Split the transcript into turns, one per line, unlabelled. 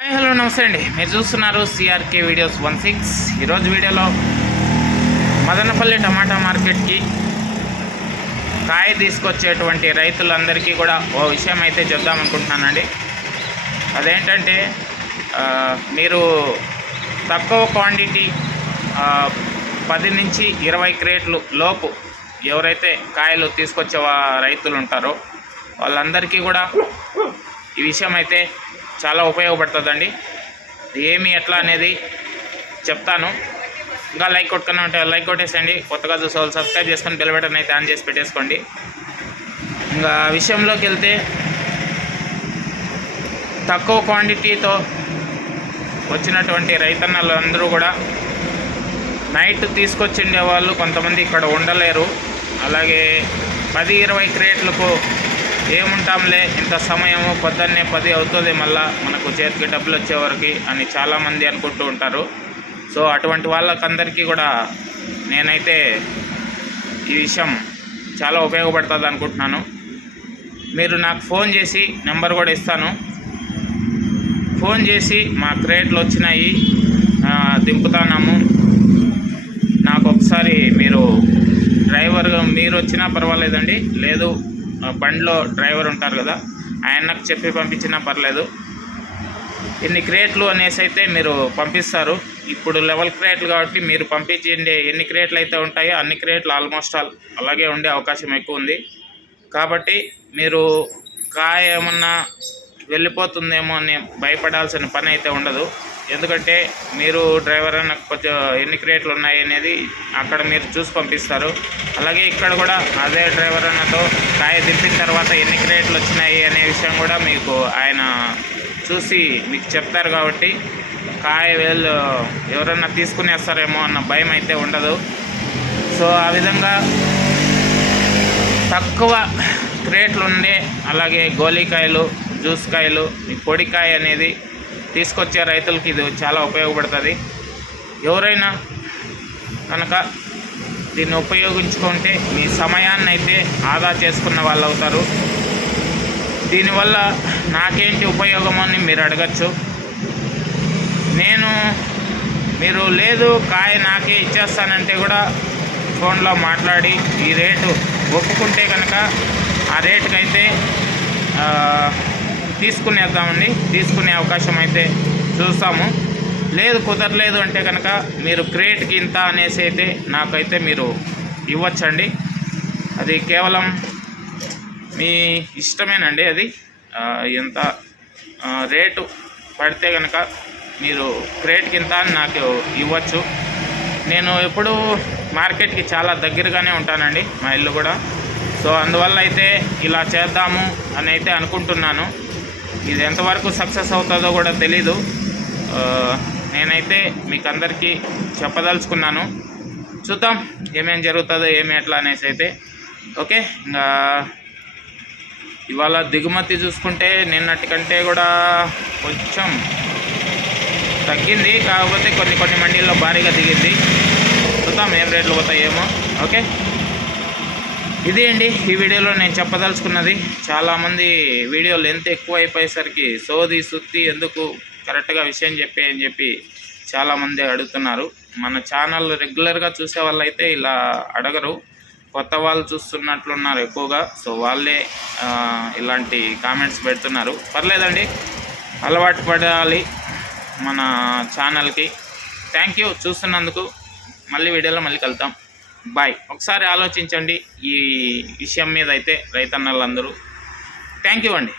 Hello నమస్తే అండి. మీరు చూస్తున్నారు సిఆర్కే వీడియోస్ వన్ సిక్స్ ఈరోజు వీడియోలో మదనపల్లి టమాటా మార్కెట్కి కాయ తీసుకొచ్చేటువంటి రైతులందరికీ కూడా ఓ విషయం అయితే చెప్దాం అనుకుంటున్నానండి. అదేంటంటే మీరు తక్కువ క్వాంటిటీ పది నుంచి ఇరవై క్రేట్లు లోపు ఎవరైతే కాయలు తీసుకొచ్చే రైతులు ఉంటారో వాళ్ళందరికీ కూడా ఈ విషయం అయితే చాలా ఉపయోగపడుతుందండి. ఏమి ఎట్లా అనేది చెప్తాను. ఇంకా లైక్ కొట్టుకునే ఉంటే లైక్ కొట్టేసేయండి. కొత్తగా చూసే వాళ్ళు సబ్స్క్రైబ్ చేసుకొని బెల్ బటన్ అయితే ఆన్ చేసి పెట్టేసుకోండి. ఇంకా విషయంలోకి వెళ్తే తక్కువ క్వాంటిటీతో వచ్చినటువంటి రైతన్నలు అందరూ కూడా నైట్ తీసుకొచ్చిండే వాళ్ళు కొంతమంది ఇక్కడ ఉండలేరు. అలాగే పది ఇరవై క్రేట్లకు ఏముంటాంలే ఇంత సమయము పొద్దున్నే పది అవుతుంది మళ్ళా మనకు చేతికి డబ్బులు వచ్చేవరకు అని చాలామంది అనుకుంటూ ఉంటారు. సో అటువంటి వాళ్ళకందరికీ కూడా నేనైతే ఈ విషయం చాలా ఉపయోగపడుతుంది అనుకుంటున్నాను. మీరు నాకు ఫోన్ చేసి నెంబర్ కూడా ఇస్తాను. ఫోన్ చేసి మా క్రేట్లు వచ్చినాయి. దింపుతాము నాకు ఒకసారి మీరు డ్రైవర్గా మీరు వచ్చినా పర్వాలేదండి. లేదు బండిలో డ్రైవర్ ఉంటారు కదా ఆయనకు చెప్పి పంపించినా పర్లేదు. ఎన్ని క్రేట్లు అనేసి అయితే మీరు పంపిస్తారు. ఇప్పుడు లెవెల్ క్రేట్లు కాబట్టి మీరు పంపించండి ఎన్ని క్రేట్లు అయితే ఉంటాయో అన్ని క్రేట్లు ఆల్మోస్ట్ ఆల్ అలాగే ఉండే అవకాశం ఎక్కువ ఉంది. కాబట్టి మీరు కాయ ఏమన్నా వెళ్ళిపోతుందేమో అని భయపడాల్సిన పని అయితే ఉండదు. ఎందుకంటే మీరు డ్రైవర్ అన్న కొంచెం ఎన్ని క్రేట్లు ఉన్నాయి అనేది అక్కడ మీరు చూసి పంపిస్తారు. అలాగే ఇక్కడ కూడా అదే డ్రైవర్ అన్నతో కాయ దింపిన తర్వాత ఎన్ని క్రేట్లు వచ్చినాయి అనే విషయం కూడా మీకు ఆయన చూసి మీకు చెప్తారు కాబట్టి కాయ వీళ్ళు ఎవరన్నా తీసుకునేస్తారేమో అన్న భయం అయితే ఉండదు. సో ఆ విధంగా తక్కువ క్రేట్లు ఉండే అలాగే గోలీకాయలు జ్యూస్ కాయలు పొడికాయ అనేది తీసుకొచ్చే రైతులకి ఇది చాలా ఉపయోగపడుతుంది. ఎవరైనా కనుక దీన్ని ఉపయోగించుకుంటే మీ సమయాన్ని అయితే ఆదా చేసుకున్న వాళ్ళు అవుతారు. దీనివల్ల నాకేంటి ఉపయోగం అని మీరు అడగచ్చు. నేను మీరు లేదు కాయ నాకే ఇచ్చేస్తానంటే కూడా ఫోన్లో మాట్లాడి ఈ రేటు ఒప్పుకుంటే కనుక ఆ రేటుకైతే తీసుకునేద్దామండి. తీసుకునే అవకాశం అయితే చూస్తాము. లేదు కుదరలేదు అంటే కనుక మీరు క్రేట్కి ఇంత అనేసి అయితే నాకైతే మీరు ఇవ్వచ్చండి. అది కేవలం మీ ఇష్టమేనండి అది. ఎంత రేటు పడితే కనుక మీరు క్రేట్ కింద నాకు ఇవ్వచ్చు. నేను ఎప్పుడు మార్కెట్కి చాలా దగ్గరగానే ఉంటానండి మా ఇల్లు కూడా. సో అందువల్ల అయితే ఇలా చేద్దాము అని అయితే అనుకుంటున్నాను. ఇది ఎంతవరకు సక్సెస్ అవుతుందో కూడా తెలీదు. నేనైతే మీకు అందరికీ చెప్పదలుచుకున్నాను. చూద్దాం ఏమేం జరుగుతుందో ఏమి ఎట్లా అనేసి అయితే. ఓకే ఇంకా ఇవాళ దిగుమతి చూసుకుంటే నిన్నటి కంటే కూడా కొంచెం తగ్గింది. కాకపోతే కొన్ని కొన్ని మండీల్లో భారీగా దిగింది. చూద్దాం ఏం రేట్లు పోతాయేమో. ఓకే. ఇదే అండి ఈ వీడియోలో నేను చెప్పదలుచుకున్నది. చాలామంది వీడియో లెంత్ ఎక్కువ అయిపోయేసరికి సోది సుత్తి ఎందుకు కరెక్ట్గా విషయం చెప్పి అని చెప్పి చాలామంది అడుగుతున్నారు. మన ఛానల్ రెగ్యులర్గా చూసే వాళ్ళైతే ఇలా అడగరు. కొత్త వాళ్ళు చూస్తున్నట్లున్నారు ఎక్కువగా. సో వాళ్ళే ఇలాంటి కామెంట్స్ పెడుతున్నారు. పర్లేదండి అలవాటు పడాలి మన ఛానల్కి. థ్యాంక్ యూ చూస్తున్నందుకు. మళ్ళీ వీడియోలో మళ్ళీ కలుద్దాం. బాయ్. ఒకసారి ఆలోచించండి ఈ విషయం మీద అయితే రైతన్నలందరూ. థ్యాంక్ యూ అండి.